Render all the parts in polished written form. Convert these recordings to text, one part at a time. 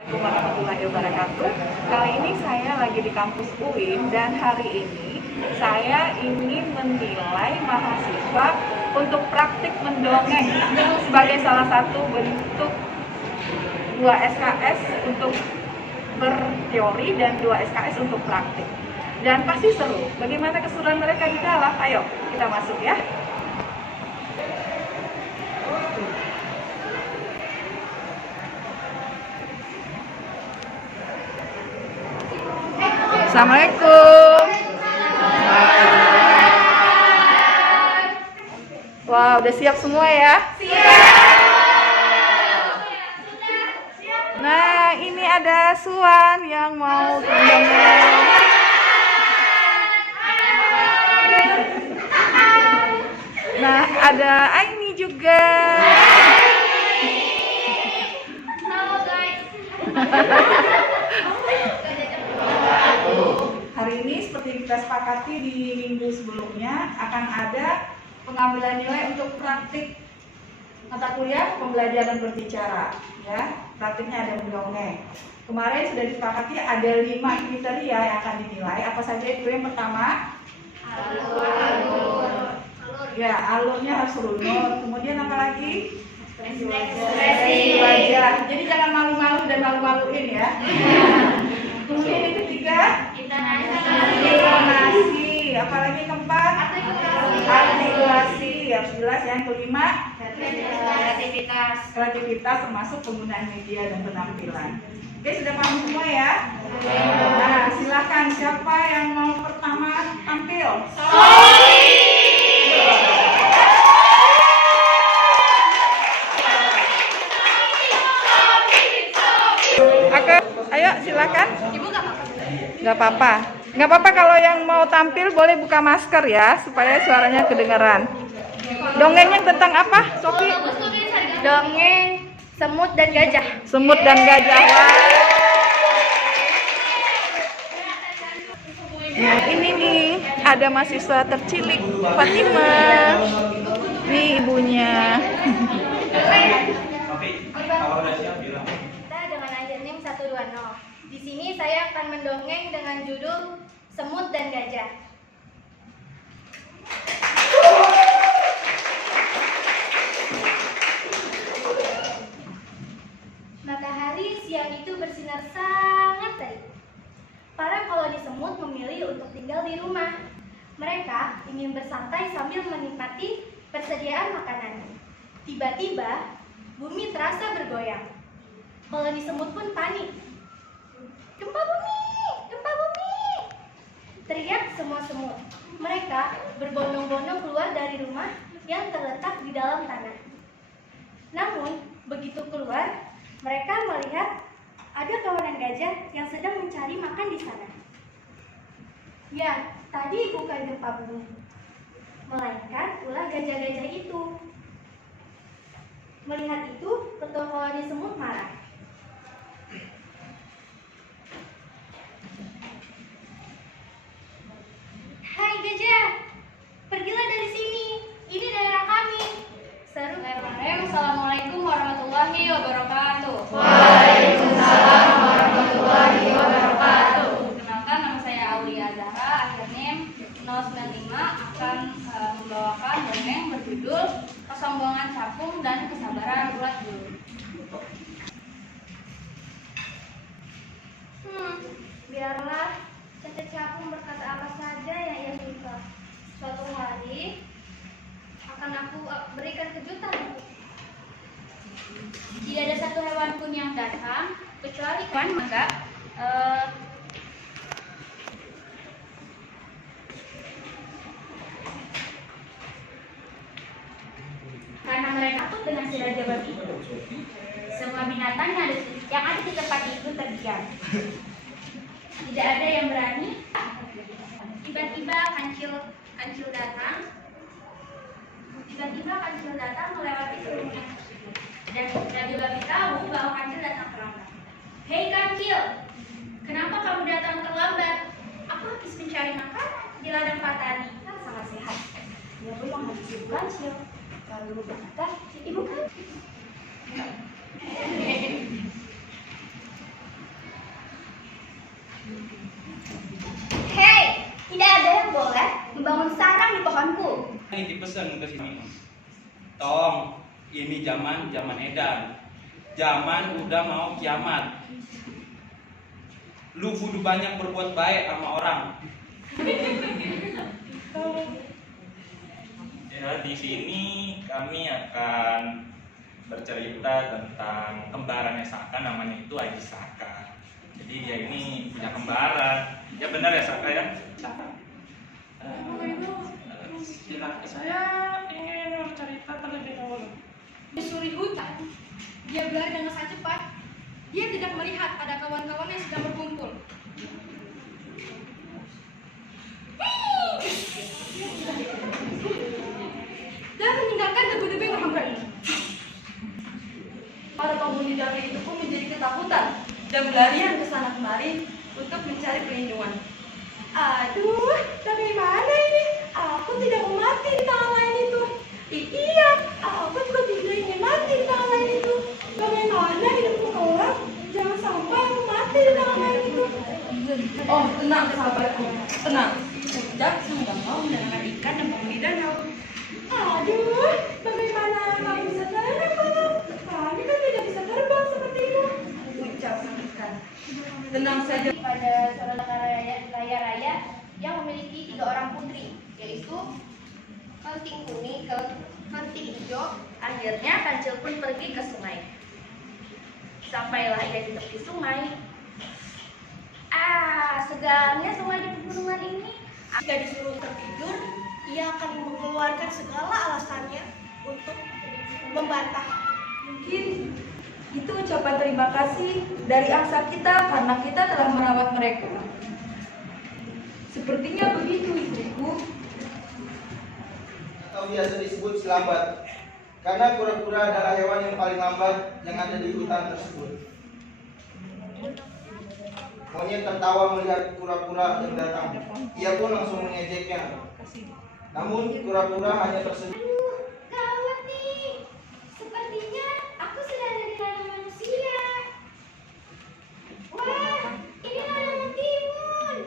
Assalamualaikum warahmatullahi wabarakatuh. Kali ini saya lagi di kampus UIN dan hari ini saya ingin menilai mahasiswa untuk praktik mendongeng sebagai salah satu bentuk 2 SKS untuk berteori dan 2 SKS untuk praktik. Dan pasti seru. Bagaimana keseruan mereka di dalam? Ayo kita masuk ya. Assalamualaikum. Wow, udah siap semua ya? Nah, ini ada Suan yang mau mendongeng. Nah, ada Aini juga. Hari ini seperti kita sepakati di minggu sebelumnya akan ada pengambilan nilai untuk praktik mata kuliah pembelajaran berbicara, ya. Praktiknya ada mendongeng. Kemarin sudah disepakati ada 5 kriteria yang akan dinilai. Apa saja itu? Yang pertama, alur. Ya, alurnya harus runut. Kemudian apa lagi? Ekspresi wajah. Jadi jangan malu-malu dan malu-maluin ya. Kemudian yang ketiga, intonasi. Apalagi yang keempat, artikulasi. Harus jelas. Yang kelima, kreativitas termasuk penggunaan media dan penampilan. Oke, sudah paham semua ya? Nah, silakan siapa yang mau pertama tampil? Oke, ayo silakan. Ibu nggak apa-apa. Nggak apa-apa. Nggak apa-apa kalau yang mau tampil boleh buka masker ya supaya suaranya kedengaran. Dongengnya tentang apa, Sofi? Dongeng semut dan gajah. Semut dan gajah. Nah, ini nih ada mahasiswa tercilik Fatima. Nih ibunya. Kita dengan Anjernim 120. Di sini saya akan mendongeng dengan judul Semut dan Gajah. Matahari siang itu bersinar sangat terik. Para koloni semut memilih untuk tinggal di rumah. Mereka ingin bersantai sambil menikmati persediaan makanan. Tiba-tiba, bumi terasa bergoyang. Koloni semut pun panik. Gempa bumi! Gempa bumi! Teriak semua semut. Mereka berbondong-bondong keluar dari rumah yang terletak di dalam tanah. Namun, begitu keluar, mereka melihat ada kawanan gajah yang sedang mencari makan di sana. Ya, tadi bukan gempa bumi, melainkan ulah gajah-gajah itu. Melihat itu, ketua koloni semut marah. Hai gajah, pergilah dari sini. Ini daerah kami. Seru. Assalamualaikum warahmatullahi wabarakatuh. Waalaikumsalam warahmatullahi wabarakatuh. Perkenalkan, nama saya Aulia Zahra, Anjernim 095 akan membawakan dongeng berjudul Kesombongan Capung dan Kesabaran Ulat Bulu. Biarlah cacat capung berkata apa saja yang ia suka. Suatu hari akan aku berikan kejutan. Tidak ada satu hewan pun yang datang kecuali hewan maka karena mereka takut dengan si raja babi. Semua binatang yang ada di tempat itu terdiam. Tidak ada yang berani. Tiba-tiba kancil datang. Melewati kerumunan. Dan Raja Babi tahu bahwa kancil datang terlambat. Hei kancil, kenapa kamu datang terlambat? Aku habis mencari makanan di ladang Pak Tani. Kan sangat sehat. Ia pun menghadapi ibu kancil. Lalu berkata, ibu kancil. Hei, tidak ada yang boleh membangun sarang di pohonku. Ini dipesan ke sini. Tong, ini zaman edan. Zaman udah mau kiamat. Lu kudu banyak berbuat baik sama orang. Ya, di sini kami akan bercerita tentang kembarannya Saka, namanya itu Haji Saka. Jadi dia ini punya kembaran. Ya benar ya Saka ya? Silakan, saya ingin bercerita terlebih dahulu. Menyusuri hutan, dia berlari dengan sangat cepat. Dia tidak melihat ada kawan-kawan yang sedang berkumpul. Dan meninggalkan debu-debu yang menghambat. Para penghuni damai itu pun menjadi ketakutan dan berlarian ke sana kemari untuk mencari perlindungan. Aduh, bagaimana ini? Aku tidak mau mati di tangan lain itu. Iya, aku juga tidak ingin mati di tangan lain itu. Bagaimana hidupku kelak? Jangan sampai aku mati di tangan lain itu. Oh, tenang sahabatku, tenang. Sejak sudah mau mendengarkan ikan dan penghuni danau. Aduh, bagaimana kamu bisa terbang? Kami kan tidak bisa terbang seperti itu. Ucap sang ikan. Tenang saja. Pada seorang kaya raya yang memiliki 3 orang putri, yaitu Kenting Kuning, Kenting Hijau. Akhirnya Kancil pun pergi ke sungai. Sampailah ia di tepi sungai. Segarnya sungai di pegunungan ini. Jika disuruh tertidur, ia akan mengeluarkan segala alasannya untuk membantah. Mungkin itu ucapan terima kasih dari angsa kita karena kita telah merawat mereka. Sepertinya begitu, istriku. Atau biasa disebut selambat, karena kura-kura adalah hewan yang paling lambat yang ada di hutan tersebut. Monyet tertawa melihat kura-kura yang datang. Ia pun langsung mengejeknya. Namun kura-kura hanya tersenyum. Aduh, gawat nih. Sepertinya aku sudah ada di ladang manusia. Wah, ini ladang mentimun.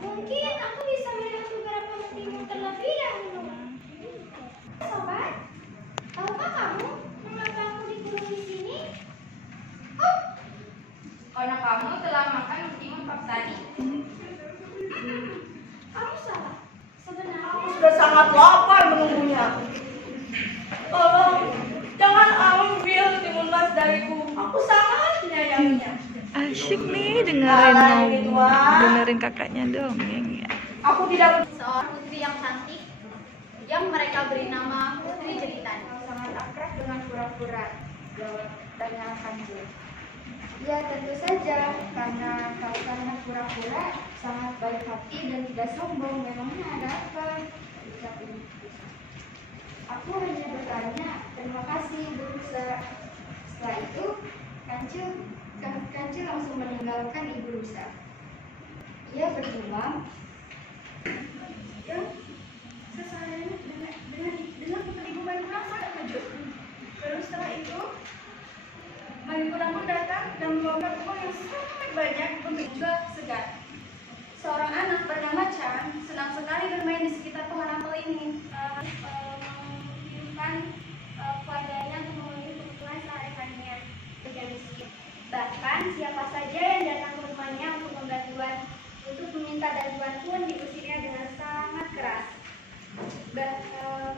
Mungkin aku bisa melihat beberapa mentimun terlebih dahulu. Sobat, tahukah kamu mengapa aku dikurung di sini? Karena kamu telah makan mentimun pagi tadi. Kamu salah. Sebenarnya Aku sudah sangat lapar menunggunya. Tolong, jangan ambil timun mas dariku. Aku sangat menyayanginya. Asik nih Alah, ini Tuan. dengerin kakaknya dongeng ya. Aku tidak seorang putri yang cantik yang mereka beri nama Putri Jeritan. Sangat akrab dengan kura-kura, jawab tanya Kancil. Ya tentu saja, karena kura-kura sangat baik hati dan tidak sombong. Memangnya ada apa? Ucap Ibu Rusa. Aku hanya bertanya, terima kasih Ibu Rusa. Setelah itu, Kancil langsung meninggalkan Ibu Rusa. Ia berjuang dan sesalahnya dengan putri Ibu Maimunah sangat maju. Lalu setelah itu, Maimunah pun datang dan membawa uang yang sangat banyak untuk juga segar. Seorang anak bernama Chan senang sekali bermain di sekitar pohon apel ini. Menghidupkan keluarganya untuk memenuhi kebutuhan sehari-harinya dengan miskin. Bahkan siapa saja yang datang ke rumahnya untuk meminta bantuan pun diusirnya dengan sangat keras.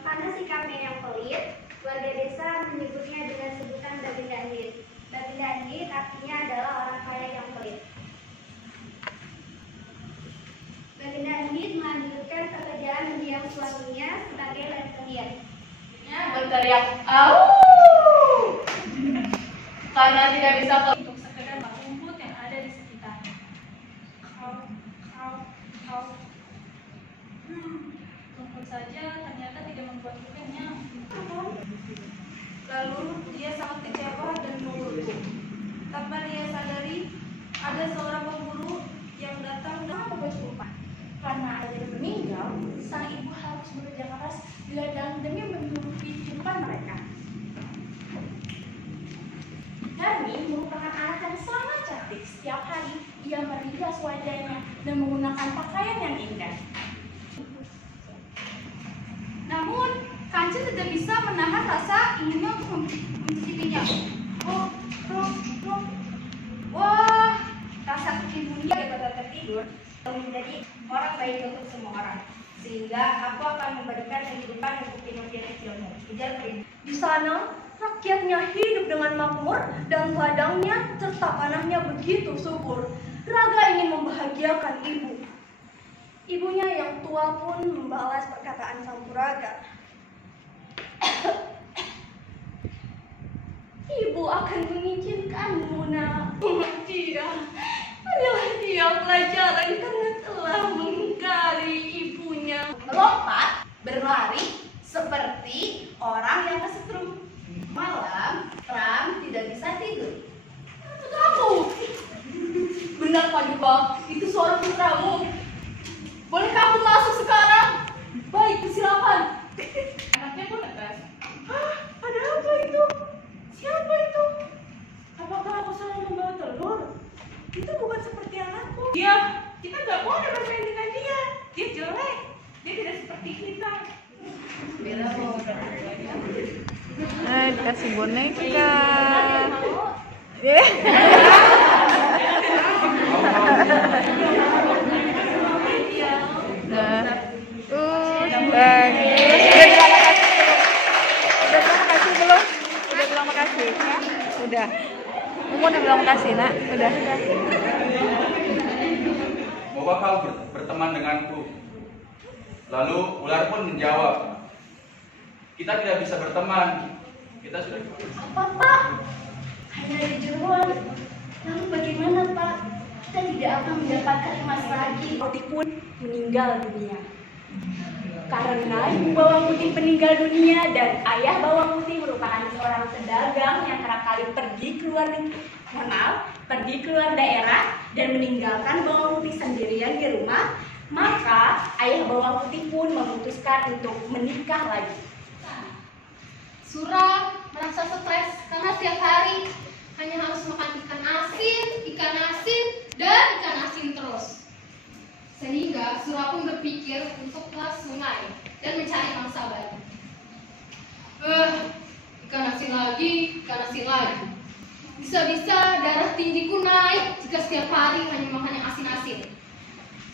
Karena sikapnya yang pelit, warga desa menyebutnya dengan sebutan Baginda Endit. Baginda Endit artinya adalah orang kaya yang pelit. Baginda Endit melanjutkan pekerjaan mendiang suaminya sebagai letterien. berteriak au karena tidak bisa Untuk sekedar bak rumput yang ada di sekitar. Rumput saja ternyata tidak membuatku kenyang. Lalu dia sangat kecewa dan mengurung. Tanpa dia sadari, ada seorang pemburu yang datang dan Karena ayah meninggal, sang ibu harus bekerja keras Darmi merupakan anak yang sangat cantik. Setiap hari ia merias wajahnya dan menggunakan pakaian yang indah. Namun, Kancil tidak bisa menahan rasa inginnya untuk mencicipinya. Wah, rasa kecil dia daripada tertidur menjadi orang baik untuk semua orang. Sehingga aku akan memberikan kehidupan untuk Pinocchio kecilmu. Kejar perintah. Di sana, rakyatnya hidup dengan makmur dan ladangnya serta tanahnya begitu subur. Raga ingin membahagiakan ibu. Ibunya yang tua pun membalas perkataan Sampuraga. Ibu akan mengizinkanmu, nak. Adalah dia pelajaran karena telah mengingkari ibunya. Melompat, berlari seperti orang yang kesetrum. Malam, Pram tidak bisa tidur. Kamu, benar Paduka, itu suara putramu. Boleh kamu masuk sekarang? Baik, silakan. Anaknya pun tegas. Hah, ada apa itu? Siapa itu? Apakah aku salah membawa telur? Itu bukan seperti anakku. Dia, kita nggak boleh bermain dengan dia. Dia jelek. Dia tidak seperti kita. Bella mau dikasih boneka. Udah bilang makasih belum? Udah. Udah bilang makasih, Nak. Udah. Bahwa kau berteman denganku. Lalu ular pun menjawab, kita tidak bisa berteman. Kita sudah Apa, Pak? Hanya ada jeruan. Lalu bagaimana, Pak? Kita tidak akan mendapatkan emas lagi. Putih pun meninggal dunia. Karena ibu bawang putih meninggal dunia dan ayah bawang putih merupakan seorang pedagang yang kerap kali pergi keluar daerah dan meninggalkan bawang putih sendirian di rumah, maka ayah bawang putih pun memutuskan untuk menikah lagi. Surah merasa stres karena setiap hari hanya harus makan ikan asin, dan ikan asin terus. Sehingga Surah pun berpikir untuk ke sungai dan mencari mangsa baru. Ikan asin lagi. Bisa-bisa darah tinggiku naik jika setiap hari hanya makan yang asin-asin.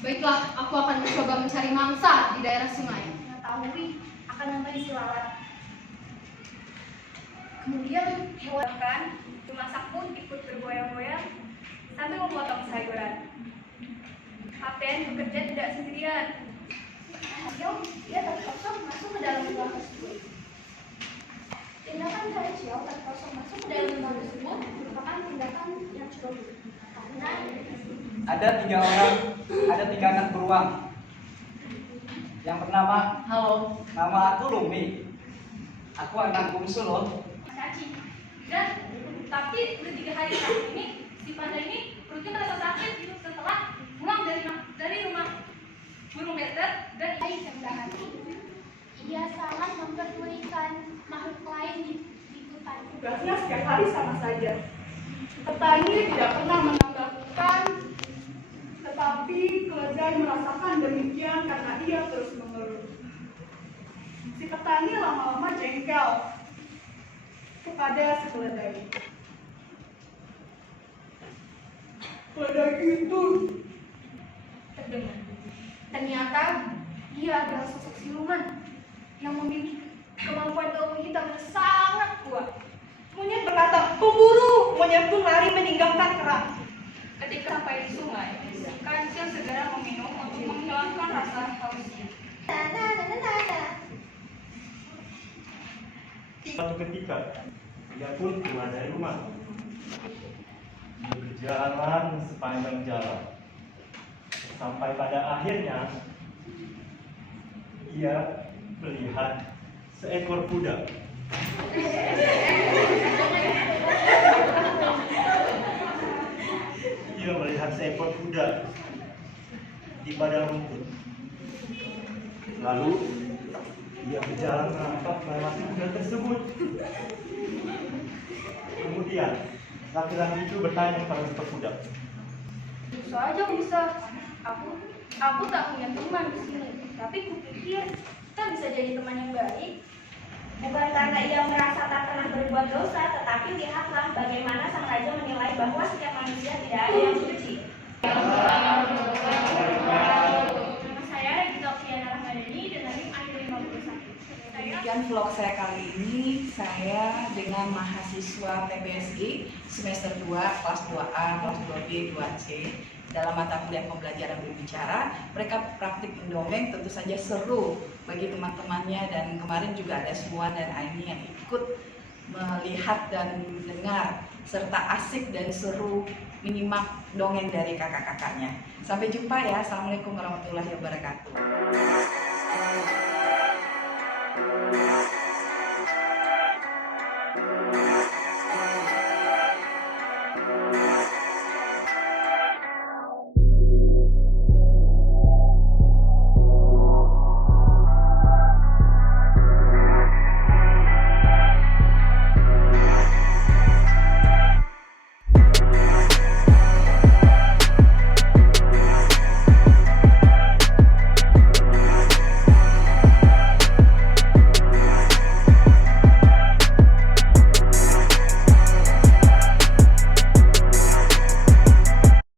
Baiklah, aku akan mencoba mencari mangsa di daerah sungai. Mengetahui akan memberi silalat. Kemudian hewan dimasak pun ikut bergoyang-goyang sambil memotong sayuran. Kapten bekerja tidak sendirian. Dia terpaksa masuk ke dalam ruang tersebut. Tindakan Tarcio terpaksa masuk ke dalam ruang tersebut merupakan tindakan yang cukup karena ada tiga anak beruang yang bernama, halo, nama aku Lumi. Aku anak bungsu loh. Caci. Dan tapi udah 3 hari terakhir ini si panda ini perutnya merasa sakit gitu setelah pulang dari rumah burung meter dan Rendah hati. Ia sangat memperdulikan makhluk lain di hutan. Tugasnya setiap hari sama saja. Petani tidak pernah menanggapkan, tetapi keledai merasakan demikian karena ia terus mengeluh. Si petani lama-lama jengkel kepada si keledai. Keledai itu terdengar. Ternyata dia adalah sosok siluman yang memiliki kemampuan ilmu hitam yang sangat kuat. monyet berkata, "Pemburu!" Monyet pun lari meninggalkan kerang. Ketika sampai di sungai, Kancil segera meminum untuk menghilangkan rasa hausnya. Suatu ketika, dia pun keluar dari rumah. Dia berjalan sepanjang jalan. Sampai pada akhirnya, ia melihat seekor kuda. Ia melihat seekor kuda di padang rumput. Lalu, ia berjalan merapat melewati kuda tersebut. Kemudian, Laki-laki itu bertanya kepada si pemuda. Bisa aja bisa. Aku tak punya teman di sini. Tapi kupikir kita bisa jadi teman yang baik. Bukan karena ia merasa tak pernah berbuat dosa, tetapi lihatlah bagaimana sang raja menilai bahwa setiap manusia tidak ada yang suci. Nama saya Regita Oksiana Rahmadani dan NIM akhir 51. Demikian vlog saya kali ini. Saya dengan mahasiswa TPSI semester 2, kelas 2A, kelas 2B, 2C dalam mata kuliah pembelajaran berbicara. Mereka praktik mendongeng, tentu saja seru bagi teman-temannya, dan kemarin juga ada Suwan dan Aini yang ikut melihat dan mendengar serta asik dan seru menyimak dongeng dari kakak-kakaknya. Sampai jumpa ya. Assalamualaikum warahmatullahi wabarakatuh.